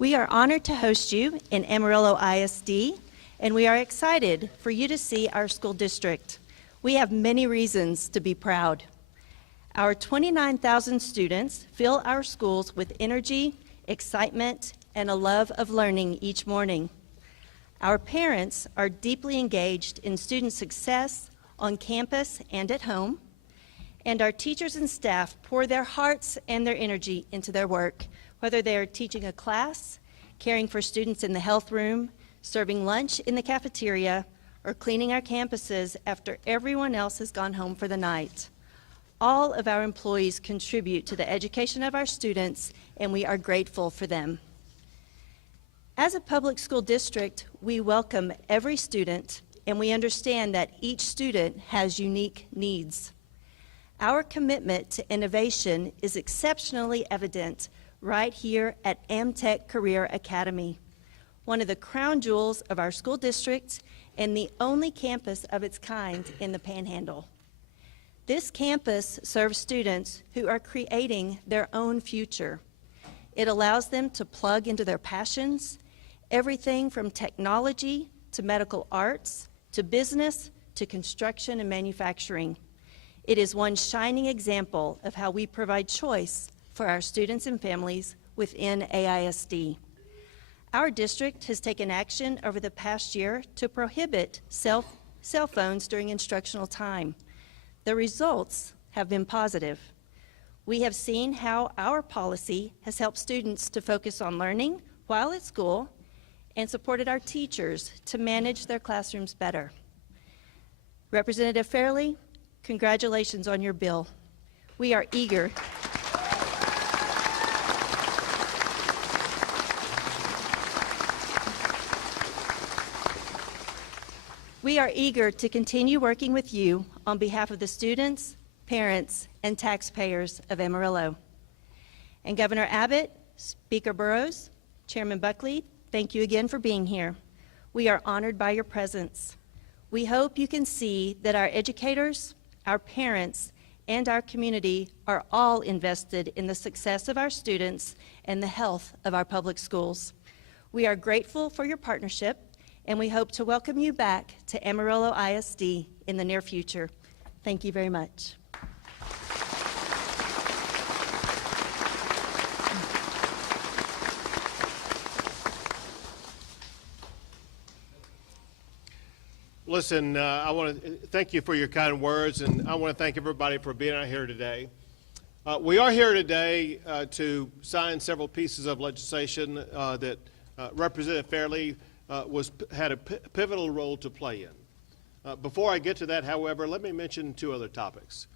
We are honored to host you in Amarillo ISD, and we are excited for you to see our school district. We have many reasons to be proud. Our 29,000 students fill our schools with energy, excitement, and a love of learning each morning. Our parents are deeply engaged in student success on campus and at home, and our teachers and staff pour their hearts and their energy into their work, whether they are teaching a class, caring for students in the health room, serving lunch in the cafeteria, or cleaning our campuses after everyone else has gone home for the night. All of our employees contribute to the education of our students, and we are grateful for them. As a public school district, we welcome every student, and we understand that each student has unique needs. Our commitment to innovation is exceptionally evident right here at Amtech Career Academy, one of the crown jewels of our school district and the only campus of its kind in the Panhandle. This campus serves students who are creating their own future. It allows them to plug into their passions, everything from technology to medical arts to business to construction and manufacturing. It is one shining example of how we provide choice for our students and families within AISD. Our district has taken action over the past year to prohibit cell phones during instructional time. The results have been positive. We have seen how our policy has helped students to focus on learning while at school and supported our teachers to manage their classrooms better. Representative Fairley, congratulations on your bill. We are eager to continue working with you on behalf of the students, parents, and taxpayers of Amarillo. And Governor Abbott, Speaker Burrows, Chairman Buckley, thank you again for being here. We are honored by your presence. We hope you can see that our educators, our parents, and our community are all invested in the success of our students and the health of our public schools. We are grateful for your partnership, and we hope to welcome you back to Amarillo ISD in the near future. Thank you very much. Listen, I want to thank you for your kind words, and I want to thank everybody for being out here today. We are here today to sign several pieces of legislation that Representative Fairley had a pivotal role to play in. Before I get to that, however, let me mention two other topics.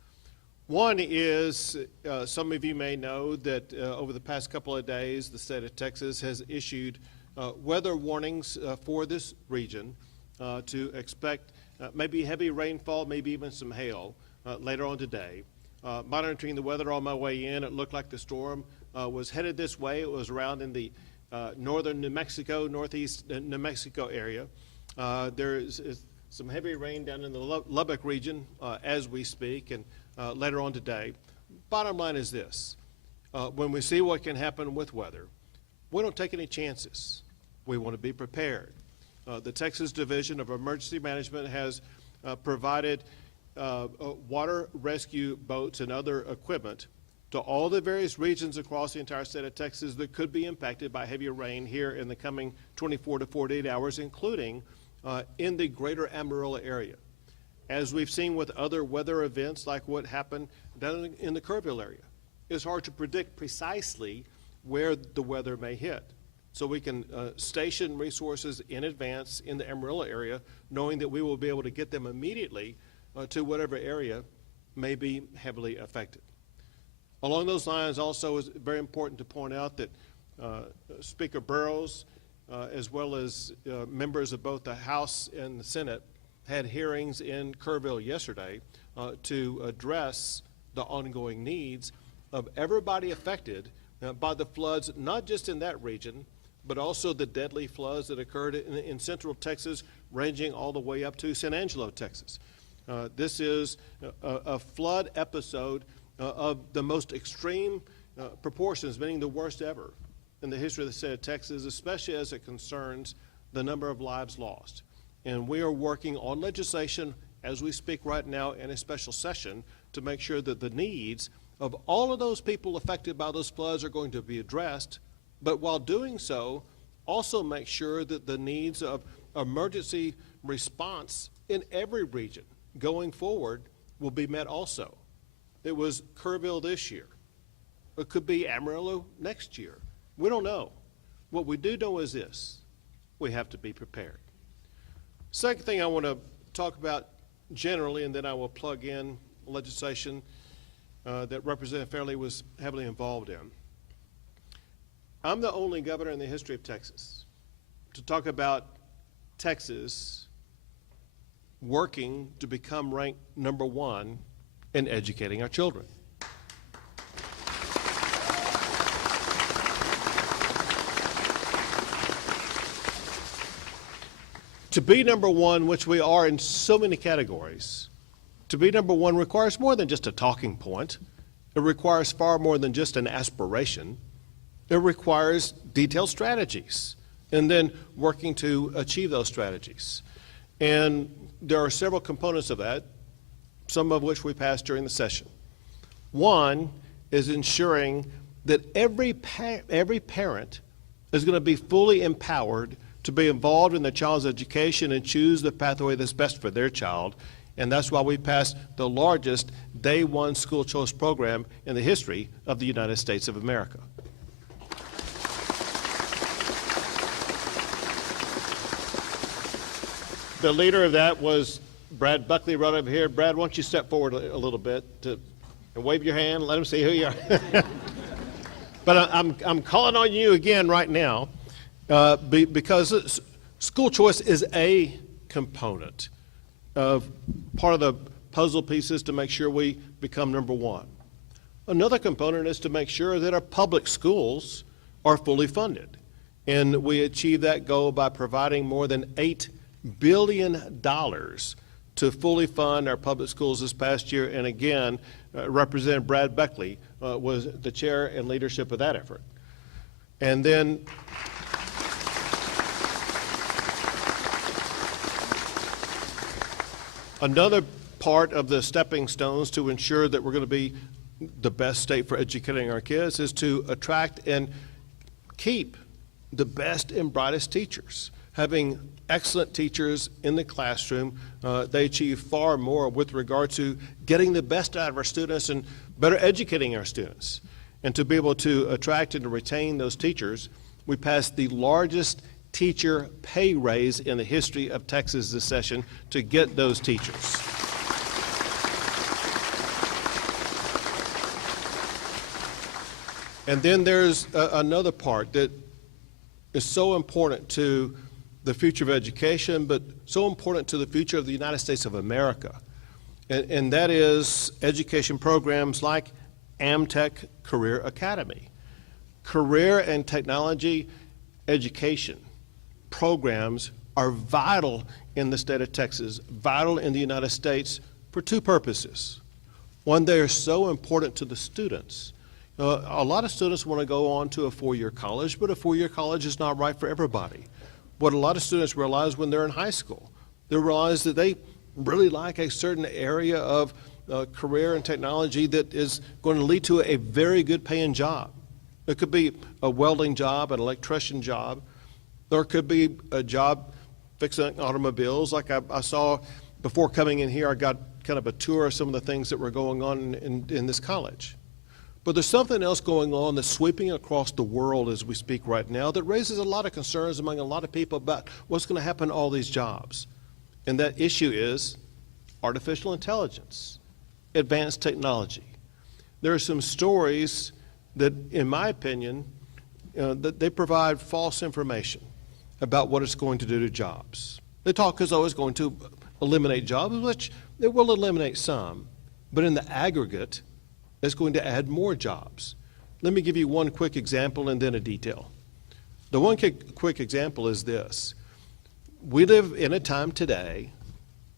One is, some of you may know that over the past couple of days, the state of Texas has issued weather warnings for this region to expect maybe heavy rainfall, maybe even some hail later on today. Monitoring the weather on my way in, it looked like the storm was headed this way. It was around in the northern New Mexico, northeast New Mexico area. There is some heavy rain down in the Lubbock region as we speak, and later on today. Bottom line is this. When we see what can happen with weather, we don't take any chances. We want to be prepared. The Texas Division of Emergency Management has provided water rescue boats and other equipment to all the various regions across the entire state of Texas that could be impacted by heavy rain here in the coming 24 to 48 hours, including in the greater Amarillo area. As we've seen with other weather events like what happened down in the Kerrville area, it's hard to predict precisely where the weather may hit. So we can station resources in advance in the Amarillo area, knowing that we will be able to get them immediately to whatever area may be heavily affected. Along those lines, also, it's very important to point out that Speaker Burrows, as well as members of both the House and the Senate, had hearings in Kerrville yesterday to address the ongoing needs of everybody affected by the floods, not just in that region, but also the deadly floods that occurred in central Texas, ranging all the way up to San Angelo, Texas. This is a flood episode of the most extreme proportions, meaning the worst ever in the history of the state of Texas, especially as it concerns the number of lives lost. And we are working on legislation as we speak right now in a special session to make sure that the needs of all of those people affected by those floods are going to be addressed, but while doing so, also make sure that the needs of emergency response in every region going forward will be met also. It was Kerrville this year. It could be Amarillo next year. We don't know. What we do know is this: we have to be prepared. Second thing I want to talk about generally, and then I will plug in legislation that Representative Fairley was heavily involved in. I'm the only governor in the history of Texas to talk about Texas working to become ranked #1 in educating our children. To be #1, which we are in so many categories, to be #1 requires more than just a talking point. It requires far more than just an aspiration. It requires detailed strategies and then working to achieve those strategies. And there are several components of that, some of which we passed during the session. One is ensuring that every parent is going to be fully empowered to be involved in their child's education and choose the pathway that's best for their child. And that's why we passed the largest Day One school choice program in the history of the United States of America. The leader of that was Brad Buckley right over here. Brad, why don't you step forward a little bit and wave your hand, let them see who you are. But I'm calling on you again right now because school choice is a component of part of the puzzle pieces to make sure we become #1. Another component is to make sure that our public schools are fully funded. And we achieve that goal by providing more than $8 billion to fully fund our public schools this past year. And again, Representative Brad Buckley was the chair and leadership of that effort. And then another part of the stepping stones to ensure that we're going to be the best state for educating our kids is to attract and keep the best and brightest teachers. Having excellent teachers in the classroom, they achieve far more with regard to getting the best out of our students and better educating our students. And to be able to attract and to retain those teachers, we passed the largest teacher pay raise in the history of Texas this session to get those teachers. And then there's another part that is so important to the future of education, but so important to the future of the United States of America. And that is education programs like AmTech Career Academy. Career and technology education programs are vital in the state of Texas, vital in the United States for two purposes. One, they are so important to the students. A lot of students want to go on to a four-year college, but a four-year college is not right for everybody. What a lot of students realize when they're in high school, they realize that they really like a certain area of career and technology that is going to lead to a very good paying job. It could be a welding job, an electrician job, or it could be a job fixing automobiles. Like I saw before coming in here, I got kind of a tour of some of the things that were going on in this college. But there's something else going on that's sweeping across the world as we speak right now that raises a lot of concerns among a lot of people about what's going to happen to all these jobs. And that issue is artificial intelligence, advanced technology. There are some stories that, in my opinion, that they provide false information about what it's going to do to jobs. They talk as though it's going to eliminate jobs, which it will eliminate some, but in the aggregate, it's going to add more jobs. Let me give you one quick example and then a detail. The one quick example is this. We live in a time today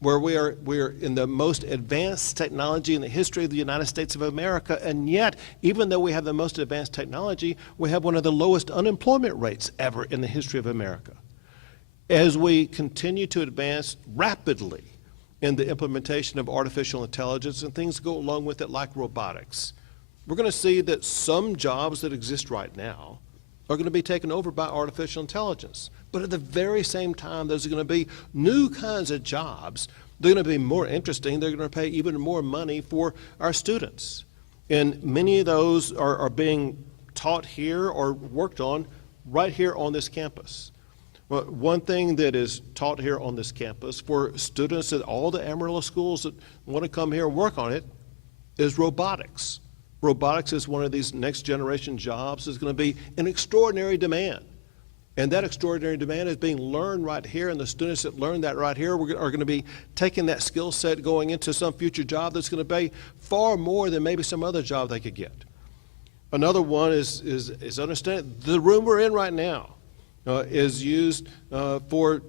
where we are in the most advanced technology in the history of the United States of America, and yet, even though we have the most advanced technology, we have one of the lowest unemployment rates ever in the history of America. As we continue to advance rapidly in the implementation of artificial intelligence and things go along with it like robotics, we're going to see that some jobs that exist right now are going to be taken over by artificial intelligence. But at the very same time, there's going to be new kinds of jobs. They're going to be more interesting. They're going to pay even more money for our students. And many of those are being taught here or worked on right here on this campus. Well, one thing that is taught here on this campus for students at all the Amarillo schools that want to come here and work on it is robotics. Robotics is one of these next generation jobs that's going to be in extraordinary demand. And that extraordinary demand is being learned right here, and the students that learn that right here are going to be taking that skill set going into some future job that's going to pay far more than maybe some other job they could get. Another one is understand the room we're in right now is used for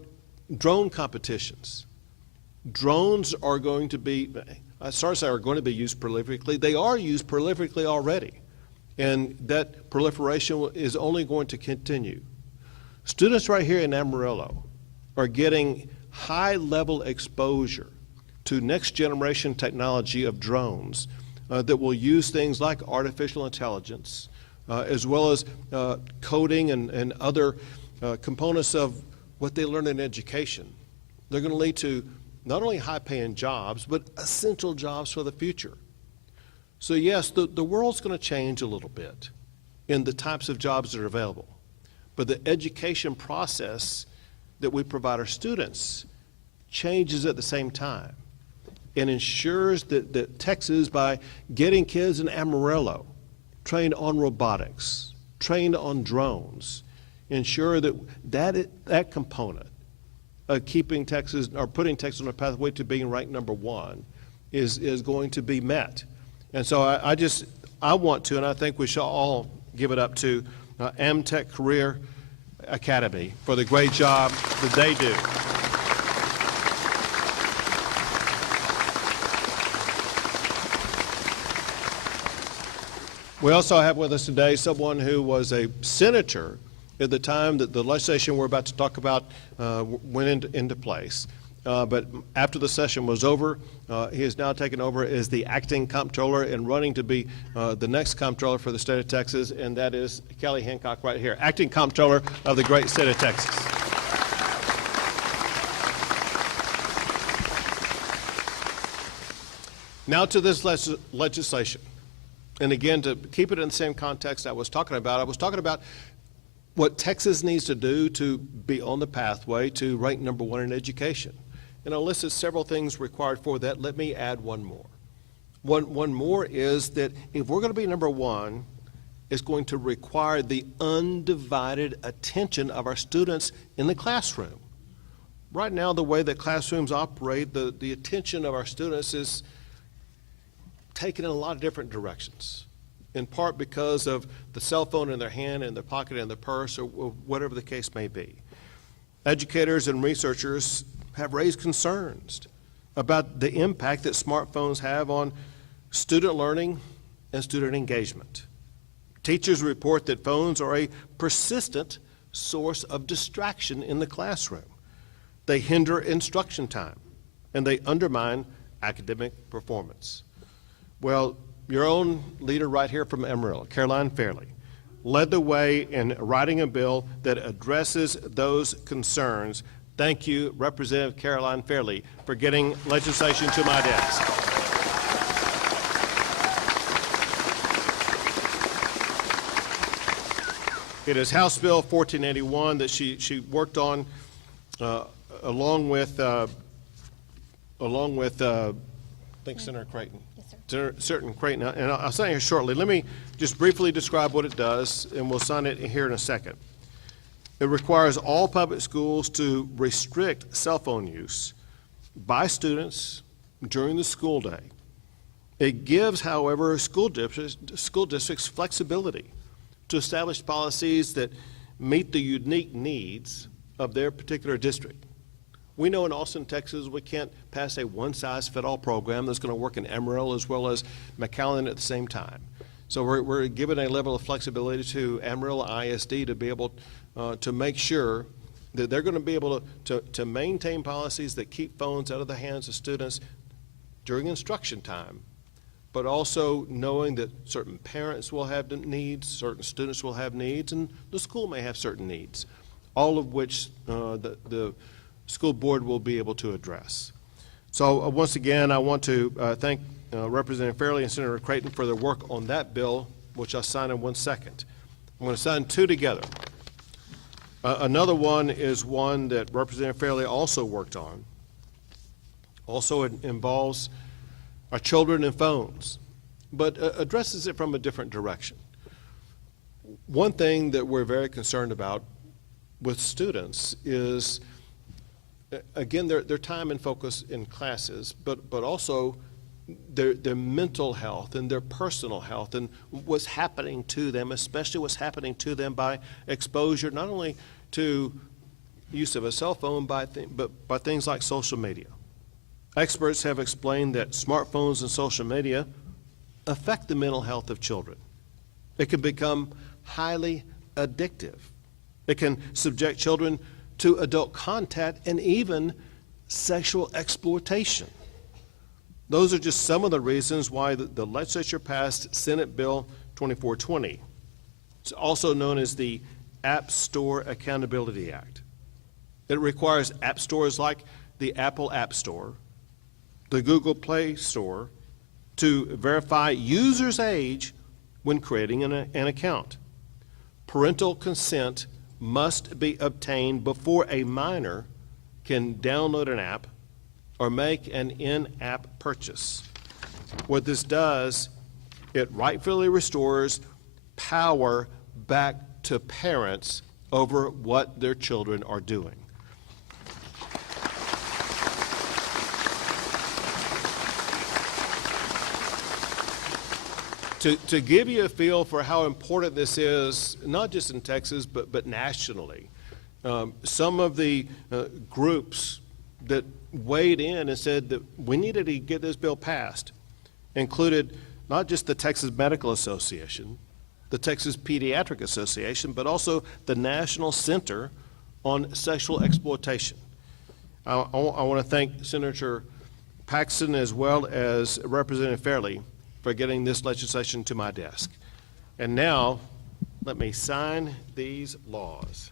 drone competitions. Drones are going to be, are going to be used prolifically. They are used prolifically already, and that proliferation is only going to continue. Students right here in Amarillo are getting high-level exposure to next-generation technology of drones that will use things like artificial intelligence, as well as coding and other components of what they learn in education. They're going to lead to not only high-paying jobs, but essential jobs for the future. So yes, the world's going to change a little bit in the types of jobs that are available. But the education process that we provide our students changes at the same time and ensures that Texas, by getting kids in Amarillo trained on robotics, trained on drones, ensure that component of keeping Texas or putting Texas on a pathway to being ranked #1 is going to be met. And so I want to, and I think we shall all give it up to Amtech Career Academy for the great job that they do. We also have with us today someone who was a senator at the time that the legislation we're about to talk about went into place. But after the session was over, he has now taken over as the acting comptroller and running to be the next comptroller for the state of Texas, and that is Kelly Hancock right here, acting comptroller of the great state of Texas. Now to this legislation. And again, to keep it in the same context I was talking about what Texas needs to do to be on the pathway to rank #1 in education. And I listed several things required for that. Let me add one more. One more is that if we're going to be #1, it's going to require the undivided attention of our students in the classroom. Right now, the way that classrooms operate, the attention of our students is taken in a lot of different directions, in part because of the cell phone in their hand, in their pocket, in their purse, or whatever the case may be. Educators and researchers have raised concerns about the impact that smartphones have on student learning and student engagement. Teachers report that phones are a persistent source of distraction in the classroom. They hinder instruction time, and they undermine academic performance. Well, your own leader right here from Amarillo, Caroline Fairley, led the way in writing a bill that addresses those concerns. Thank you, Representative Caroline Fairley, for getting legislation to my desk. It is House Bill 1481 that she worked on along with I think Senator Creighton. Certain Creighton, and I'll sign it here shortly. Let me just briefly describe what it does, and we'll sign it here in a second. It requires all public schools to restrict cell phone use by students during the school day. It gives, however, school districts flexibility to establish policies that meet the unique needs of their particular district. We know in Austin, Texas, we can't pass a one-size-fit-all program that's going to work in Amarillo as well as McAllen at the same time. So we're giving a level of flexibility to Amarillo ISD to be able to make sure that they're going to be able to maintain policies that keep phones out of the hands of students during instruction time, but also knowing that certain parents will have needs, certain students will have needs, and the school may have certain needs, all of which the school board will be able to address. So once again, I want to thank Representative Fairley and Senator Creighton for their work on that bill, which I'll sign in 1 second. I'm going to sign two together. Another one is one that Representative Fairley also worked on. Also, it involves our children and phones, but addresses it from a different direction. One thing that we're very concerned about with students is, again, their time and focus in classes, but also their mental health and their personal health and what's happening to them, especially what's happening to them by exposure, not only to use of a cell phone, but by things like social media. Experts have explained that smartphones and social media affect the mental health of children. It can become highly addictive. It can subject children to adult contact and even sexual exploitation. Those are just some of the reasons why the legislature passed Senate Bill 2420. It's also known as the App Store Accountability Act. It requires app stores like the Apple App Store, the Google Play Store, to verify users' age when creating an account. Parental consent must be obtained before a minor can download an app or make an in-app purchase. What this does, it rightfully restores power back to parents over what their children are doing. To give you a feel for how important this is, not just in Texas, but nationally, some of the groups that weighed in and said that we needed to get this bill passed included not just the Texas Medical Association, the Texas Pediatric Association, but also the National Center on Sexual Exploitation. I want to thank Senator Paxton as well as Representative Fairley for getting this legislation to my desk. And now, let me sign these laws.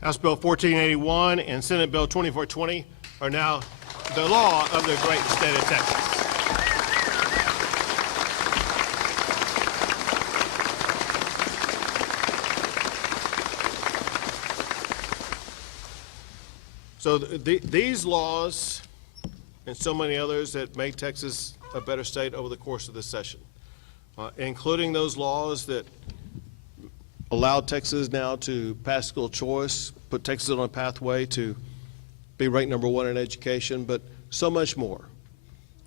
House Bill 1481 and Senate Bill 2420 are now the law of the great state of Texas. So these laws and so many others that make Texas a better state over the course of this session, including those laws that allow Texas now to pass school choice, put Texas on a pathway to be ranked #1 in education, but so much more.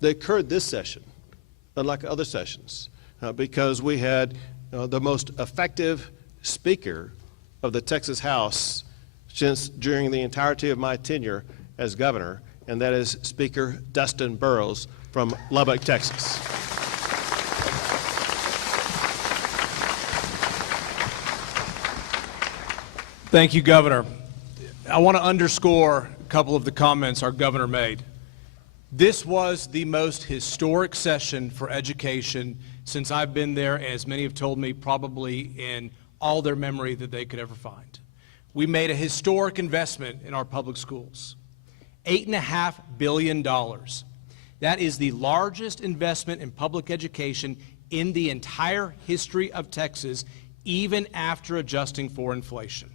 They occurred this session, unlike other sessions, because we had the most effective speaker of the Texas House since during the entirety of my tenure as governor, and that is Speaker Dustin Burrows from Lubbock, Texas. Thank you, Governor. I want to underscore a couple of the comments our governor made. This was the most historic session for education since I've been there, as many have told me, probably in all their memory that they could ever find. We made a historic investment in our public schools, $8.5 billion. That is the largest investment in public education in the entire history of Texas, even after adjusting for inflation.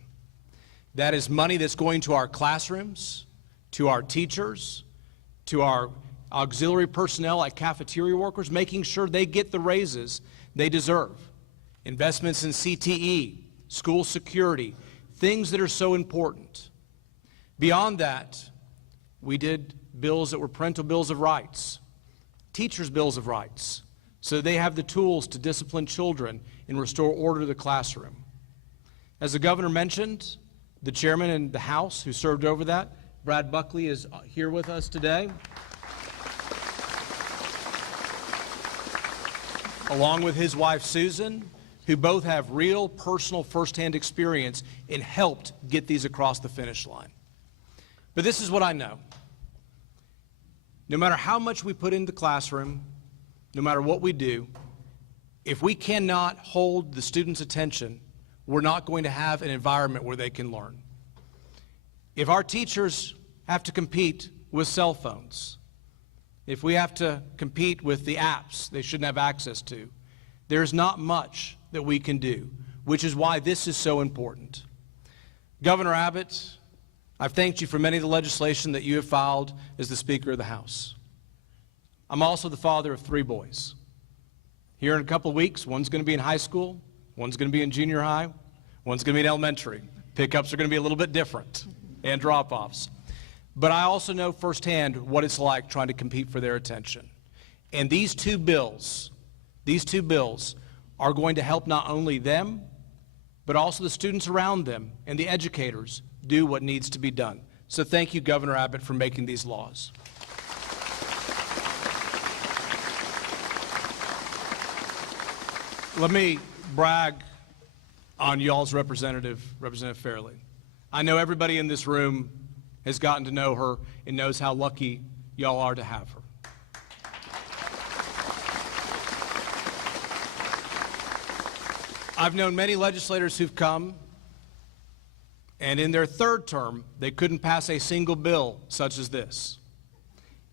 That is money that's going to our classrooms, to our teachers, to our auxiliary personnel like cafeteria workers, making sure they get the raises they deserve. Investments in CTE, school security, things that are so important. Beyond that, we did bills that were parental bills of rights, teachers' bills of rights, so they have the tools to discipline children and restore order to the classroom. As the governor mentioned, the chairman in the House who served over that, Brad Buckley, is here with us today. Along with his wife, Susan, who both have real personal firsthand experience and helped get these across the finish line. But this is what I know. No matter how much we put in the classroom, no matter what we do, if we cannot hold the students' attention, we're not going to have an environment where they can learn. If our teachers have to compete with cell phones, if we have to compete with the apps they shouldn't have access to, there's not much that we can do, which is why this is so important. Governor Abbott, I've thanked you for many of the legislation that you have filed as the Speaker of the House. I'm also the father of 3 boys. Here in a couple of weeks, one's going to be in high school, one's going to be in junior high, one's going to be in elementary. Pickups are going to be a little bit different, and drop-offs. But I also know firsthand what it's like trying to compete for their attention. And these two bills are going to help not only them, but also the students around them and the educators do what needs to be done. So thank you, Governor Abbott, for making these laws. Let me brag on y'all's Representative Fairley. I know everybody in this room has gotten to know her and knows how lucky y'all are to have her. I've known many legislators who've come, and in their 3rd term, they couldn't pass a single bill such as this.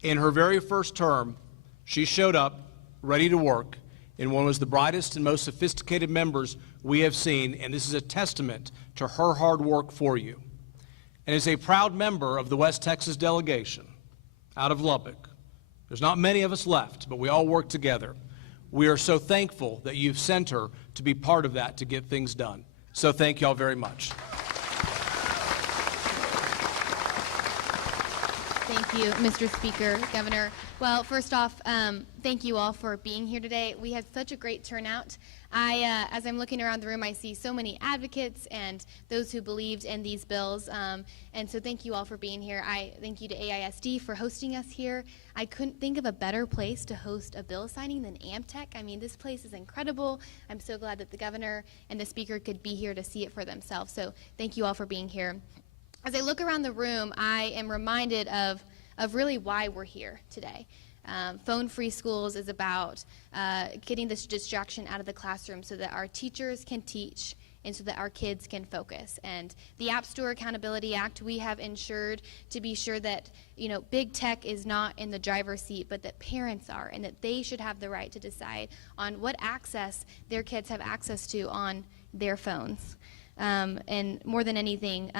In her very first term, she showed up, ready to work, and one was the brightest and most sophisticated members we have seen, and this is a testament to her hard work for you. And as a proud member of the West Texas delegation out of Lubbock, there's not many of us left, but we all work together. We are so thankful that you've sent her to be part of that to get things done. So thank y'all very much. Thank you, Mr. Speaker, Governor. Well, first off, thank you all for being here today. We had such a great turnout. As I'm looking around the room, I see so many advocates and those who believed in these bills, and so thank you all for being here. I thank you to AISD for hosting us here. I couldn't think of a better place to host a bill signing than Amtech. I mean, this place is incredible. I'm so glad that the governor and the speaker could be here to see it for themselves, so thank you all for being here. As I look around the room, I am reminded of really why we're here today. Phone-free schools is about getting this distraction out of the classroom so that our teachers can teach and so that our kids can focus. And the App Store Accountability Act, we have ensured to be sure that, big tech is not in the driver's seat, but that parents are, and that they should have the right to decide on what access their kids have access to on their phones. And more than anything,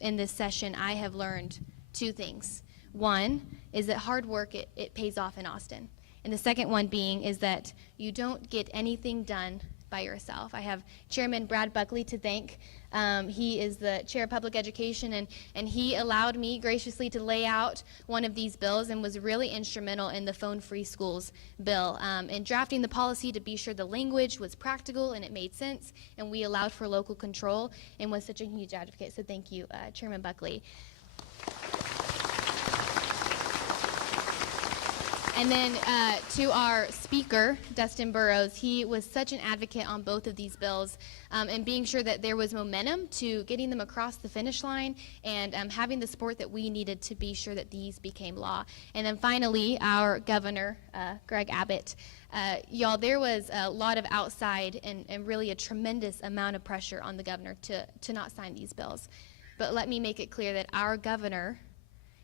in this session, I have learned 2 things. One is that hard work, it pays off in Austin. And the second one being is that you don't get anything done by yourself. I have Chairman Brad Buckley to thank. He is the chair of public education, and he allowed me graciously to lay out one of these bills and was really instrumental in the phone-free schools bill in drafting the policy to be sure the language was practical and it made sense, and we allowed for local control, and was such a huge advocate. So thank you, Chairman Buckley. And then to our speaker, Dustin Burrows, he was such an advocate on both of these bills and being sure that there was momentum to getting them across the finish line and having the support that we needed to be sure that these became law. And then finally, our governor, Greg Abbott. Y'all, there was a lot of outside and really a tremendous amount of pressure on the governor to not sign these bills. But let me make it clear that our governor,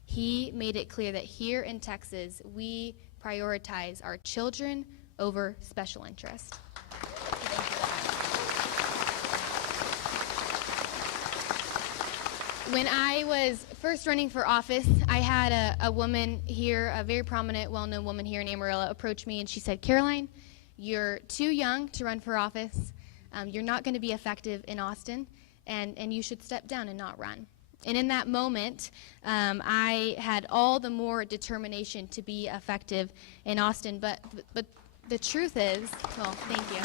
he made it clear that here in Texas, we prioritize our children over special interest. When I was first running for office, I had a woman here, a very prominent, well-known woman here in Amarillo, approach me and she said, "Caroline, you're too young to run for office. You're not going to be effective in Austin, and you should step down and not run." And in that moment, I had all the more determination to be effective in Austin. But the truth is, well, thank you.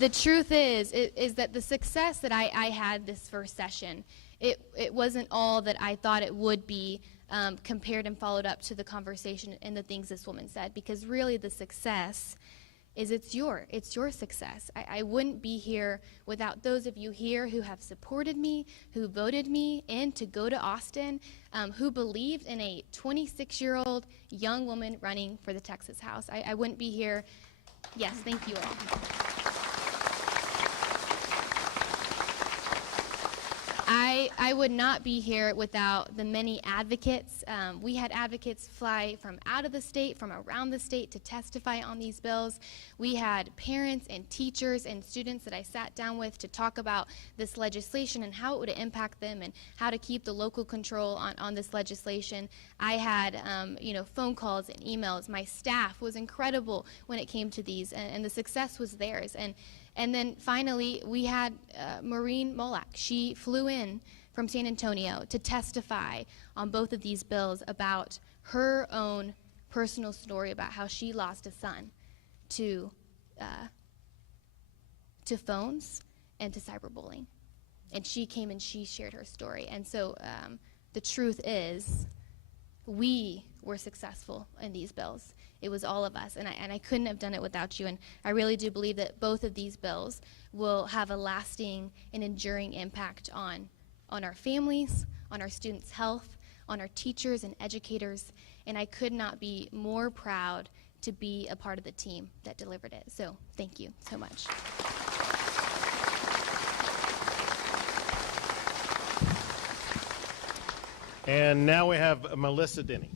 The truth is that the success that I had this first session, it wasn't all that I thought it would be compared and followed up to the conversation and the things this woman said. Because really the success is it's your success. I wouldn't be here without those of you here who have supported me, who voted me in to go to Austin, who believed in a 26-year-old young woman running for the Texas House. I wouldn't be here. Yes, thank you all. I would not be here without the many advocates. We had advocates fly from out of the state, from around the state to testify on these bills. We had parents and teachers and students that I sat down with to talk about this legislation and how it would impact them and how to keep the local control on this legislation. I had phone calls and emails. My staff was incredible when it came to these, and the success was theirs. And then finally, we had Maureen Molak. She flew in from San Antonio to testify on both of these bills about her own personal story about how she lost a son to phones and to cyberbullying. And she came and she shared her story. And so the truth is, we were successful in these bills. It was all of us, and I couldn't have done it without you. And I really do believe that both of these bills will have a lasting and enduring impact on our families, on our students' health, on our teachers and educators. And I could not be more proud to be a part of the team that delivered it. So thank you so much. And now we have Melissa Denny.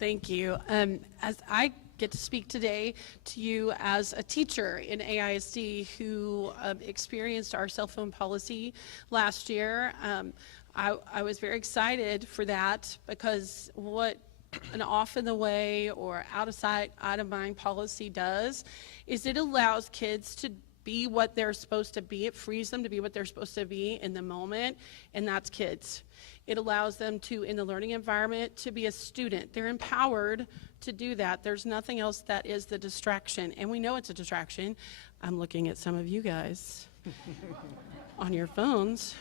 Thank you. As I get to speak today to you as a teacher in AISD who experienced our cell phone policy last year, I was very excited for that because what an off in the way or out of sight, out of mind policy does is it allows kids to be what they're supposed to be. It frees them to be what they're supposed to be in the moment, and that's kids. It allows them to, in the learning environment, to be a student. They're empowered to do that. There's nothing else that is the distraction, and we know it's a distraction. I'm looking at some of you guys on your phones.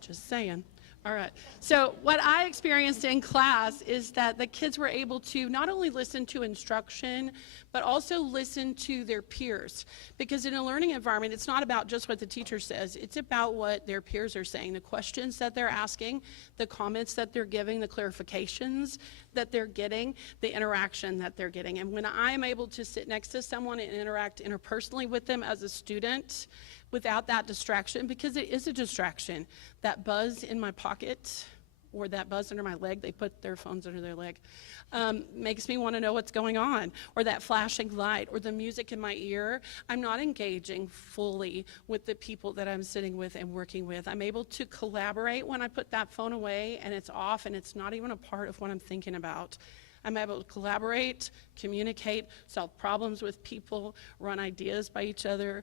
Just saying. All right. So what I experienced in class is that the kids were able to not only listen to instruction, but also listen to their peers. Because in a learning environment, it's not about just what the teacher says. It's about what their peers are saying, the questions that they're asking, the comments that they're giving, the clarifications that they're getting, the interaction that they're getting. And when I am able to sit next to someone and interact interpersonally with them as a student, without that distraction, because it is a distraction. That buzz in my pocket or that buzz under my leg, they put their phones under their leg, makes me want to know what's going on, or that flashing light, or the music in my ear. I'm not engaging fully with the people that I'm sitting with and working with. I'm able to collaborate when I put that phone away and it's off and it's not even a part of what I'm thinking about. I'm able to collaborate, communicate, solve problems with people, run ideas by each other,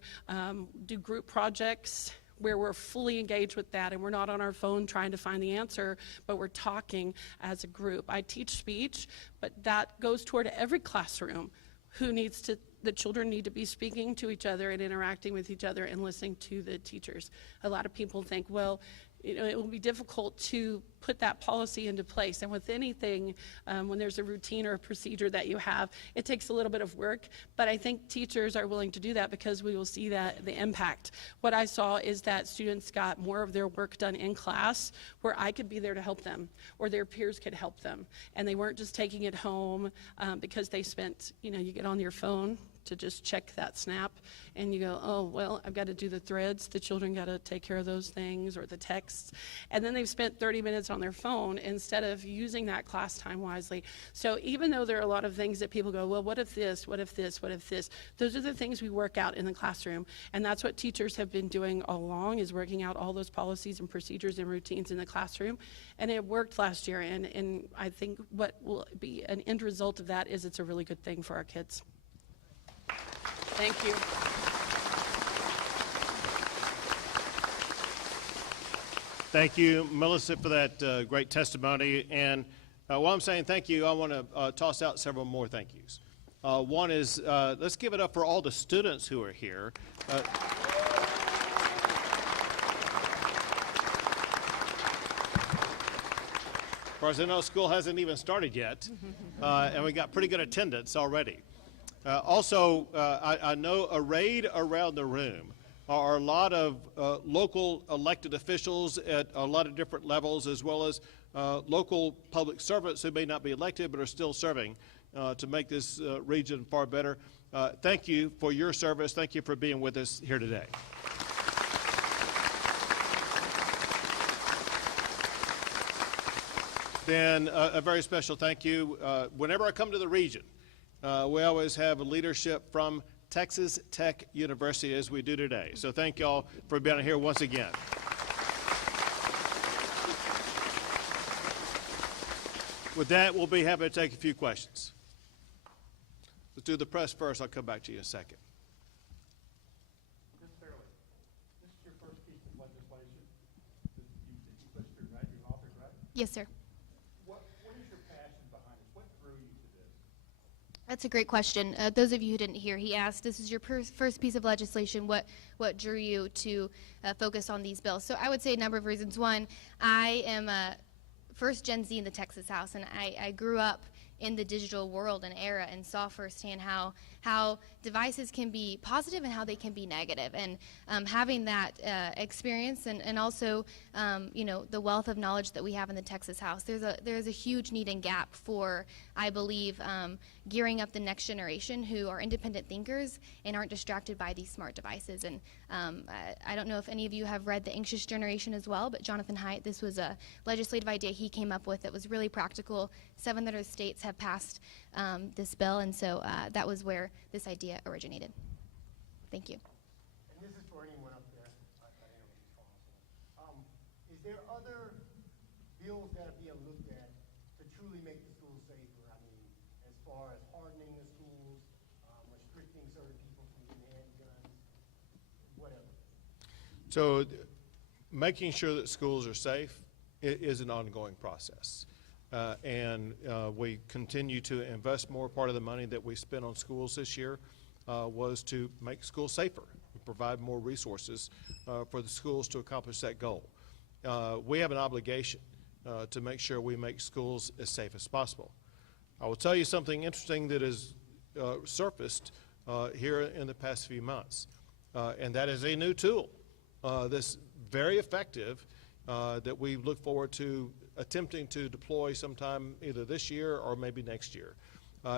do group projects where we're fully engaged with that and we're not on our phone trying to find the answer, but we're talking as a group. I teach speech, but that goes toward every classroom the children need to be speaking to each other and interacting with each other and listening to the teachers. A lot of people think, well, it will be difficult to put that policy into place. And with anything, when there's a routine or a procedure that you have, it takes a little bit of work, but I think teachers are willing to do that because we will see that the impact. What I saw is that students got more of their work done in class where I could be there to help them, or their peers could help them, and they weren't just taking it home because they spent, you get on your phone to just check that snap, and you go, oh, well, I've got to do the threads, the children got to take care of those things, or the texts, and then they've spent 30 minutes on their phone instead of using that class time wisely. So even though there are a lot of things that people go, well, what if this, what if this, what if this, those are the things we work out in the classroom, and that's what teachers have been doing all along, is working out all those policies and procedures and routines in the classroom, and it worked last year, and I think what will be an end result of that is it's a really good thing for our kids. Thank you. Thank you, Melissa, for that great testimony. And while I'm saying thank you, I want to toss out several more thank yous. One is, let's give it up for all the students who are here. As far as I know, school hasn't even started yet, and we got pretty good attendance already. Also, I know arrayed around the room are a lot of local elected officials at a lot of different levels, as well as local public servants who may not be elected but are still serving to make this region far better. Thank you for your service. Thank you for being with us here today. Then a very special thank you. Whenever I come to the region, we always have leadership from Texas Tech University, as we do today. So thank y'all for being here once again. With that, we'll be happy to take a few questions. Let's do the press first. I'll come back to you in a second. Ms. Fairley, this is your first piece of legislation that you pushed through, right? You authored, right? Yes, sir. What is your passion behind it? What drew you to this? That's a great question. Those of you who didn't hear, he asked, this is your first piece of legislation, what drew you to focus on these bills? So I would say a number of reasons. One, I am first Gen Z in the Texas House, and I grew up in the digital world and era and saw firsthand how devices can be positive and how they can be negative. And having that experience and also the wealth of knowledge that we have in the Texas House, there's a huge need and gap for, I believe, gearing up the next generation who are independent thinkers and aren't distracted by these smart devices. And I don't know if any of you have read The Anxious Generation as well, but Jonathan Haidt, this was a legislative idea he came up with that was really practical. 7 other states have passed this bill, and so that was where this idea originated. Thank you. And this is for anyone up there. I don't know if it's possible. Is there other bills that are being looked at to truly make the schools safer? I mean, as far as hardening the schools, restricting certain people from getting handguns, whatever. So making sure that schools are safe is an ongoing process. And we continue to invest more. Part of the money that we spent on schools this year was to make schools safer, provide more resources for the schools to accomplish that goal. We have an obligation to make sure we make schools as safe as possible. I will tell you something interesting that has surfaced here in the past few months, and that is a new tool that's very effective that we look forward to attempting to deploy sometime either this year or maybe next year,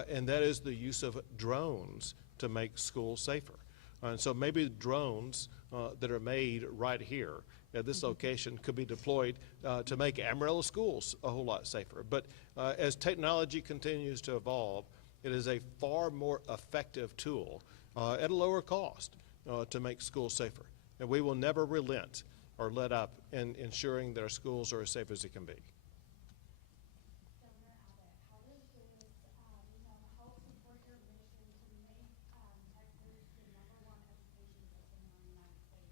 and that is the use of drones to make schools safer. And so maybe drones that are made right here at this location could be deployed to make Amarillo schools a whole lot safer. But as technology continues to evolve, it is a far more effective tool at a lower cost to make schools safer. And we will never relent or let up in ensuring that our schools are as safe as they can be. Governor Abbott, how does this, help support your mission to make Texas the #1 education system in the United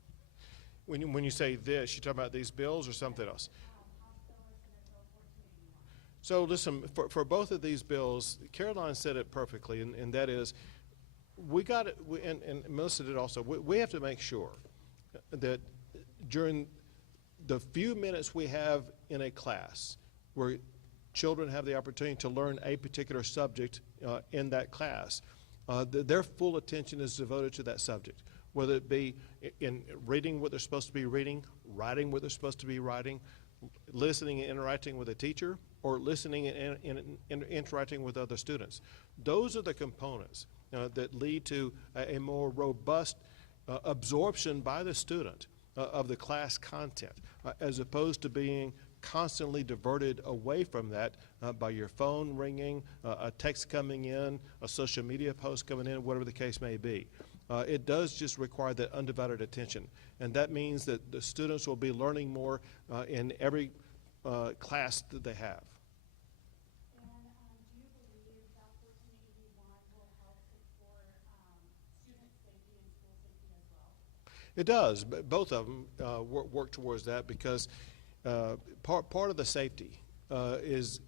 States? When you say this, you talking about these bills or something else? House Bill or Senate Bill 1481? So listen, for both of these bills, Caroline said it perfectly, and that is, we got it, and Melissa did also, we have to make sure that during the few minutes we have in a class where children have the opportunity to learn a particular subject in that class, their full attention is devoted to that subject, whether it be in reading what they're supposed to be reading, writing what they're supposed to be writing, listening and interacting with a teacher, or listening and interacting with other students. Those are the components that lead to a more robust absorption by the student of the class content, as opposed to being constantly diverted away from that by your phone ringing, a text coming in, a social media post coming in, whatever the case may be. It does just require that undivided attention, and that means that the students will be learning more in every class that they have. And do you believe that 1481 will help support student safety and school safety as well? It does. Both of them work towards that, because part of the safety is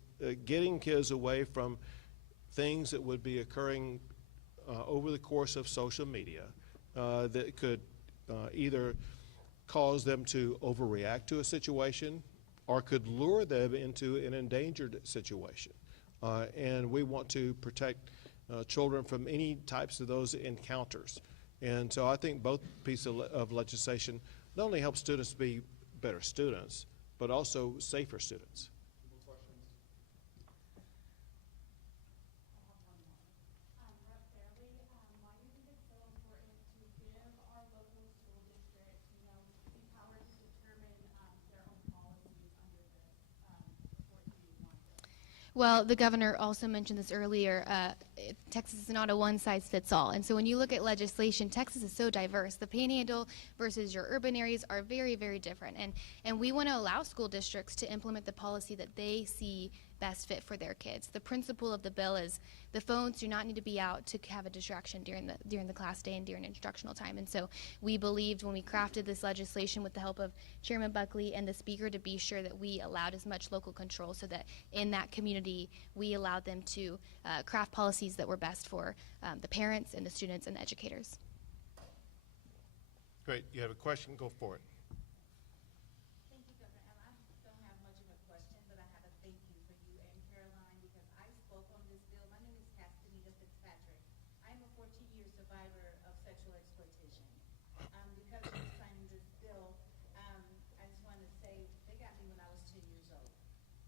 getting kids away from things that would be occurring over the course of social media that could either cause them to overreact to a situation or could lure them into an endangered situation. And we want to protect children from any types of those encounters. And so I think both pieces of legislation not only help students be better students, but also safer students. Rep. Fairley, why do you think it's so important to give our local school districts, the power to determine their own policies under this 1481 bill? Well, the governor also mentioned this earlier. Texas is not a one-size-fits-all. And so when you look at legislation, Texas is so diverse. The Panhandle versus your urban areas are very, very different. And we want to allow school districts to implement the policy that they see best fit for their kids. The principle of the bill is the phones do not need to be out to have a distraction during the class day and during instructional time. And so we believed when we crafted this legislation with the help of Chairman Buckley and the Speaker to be sure that we allowed as much local control so that in that community we allowed them to craft policies that were best for the parents and the students and the educators. Great. You have a question? Go for it. Thank you, Governor. And I don't have much of a question, but I have a thank you for you and Caroline, because I spoke on this bill. My name is Castaneda Fitzpatrick. I am a 14-year survivor of sexual exploitation. Because of signing this bill, I just wanted to say they got me when I was 10 years old.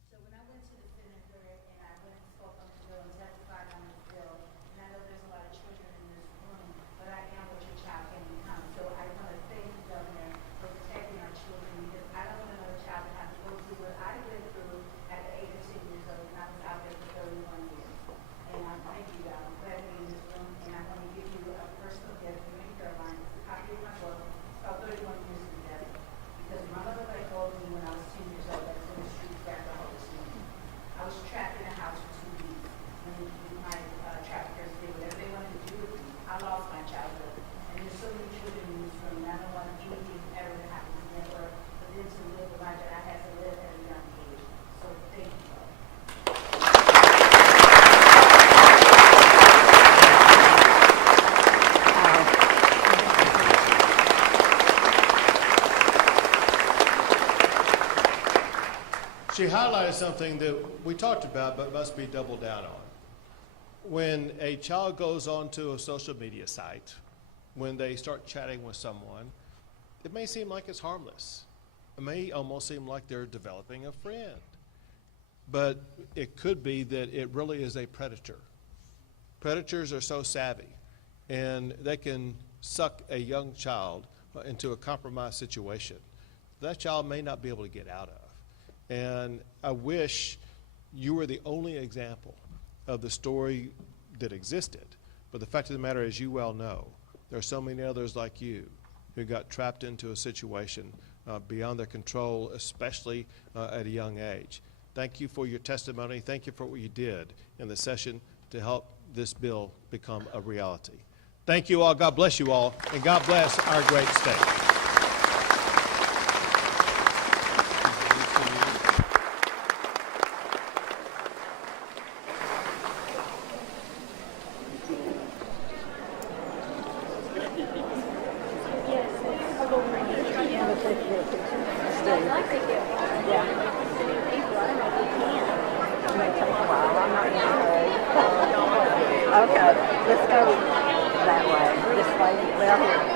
So when I went to the senator and I went and spoke on the bill and testified on this bill, and I know there's a lot of children in this room, but I am what your child can become. So I want to thank you, Governor, for protecting our children, because I don't want another child to have to go through what I went through at the age of 10 years old, and I was out there for 31 years. And I thank you, I'm glad to be in this room, and I'm going to give you a personal gift from me, Caroline. It's a copy of my book. It's called 31 Years Together. Because my mother told me when I was 10 years old that I was in the streets back the Holy Spirit. I was trapped in a house for 2 weeks when my traffickers did whatever they wanted to do with me. I lost my childhood. And there's so many children in this room, and I don't want anything ever to happen to them or for them to live the life that I had to live at a young age. So thank you both. She highlighted something that we talked about but must be doubled down on. When a child goes onto a social media site, when they start chatting with someone, it may seem like it's harmless. It may almost seem like they're developing a friend. But it could be that it really is a predator. Predators are so savvy, and they can suck a young child into a compromised situation that child may not be able to get out of. And I wish you were the only example of the story that existed. But the fact of the matter is, you well know, there are so many others like you who got trapped into a situation beyond their control, especially at a young age. Thank you for your testimony. Thank you for what you did in the session to help this bill become a reality. Thank you all. God bless you all. And God bless our great state. Stay. out here.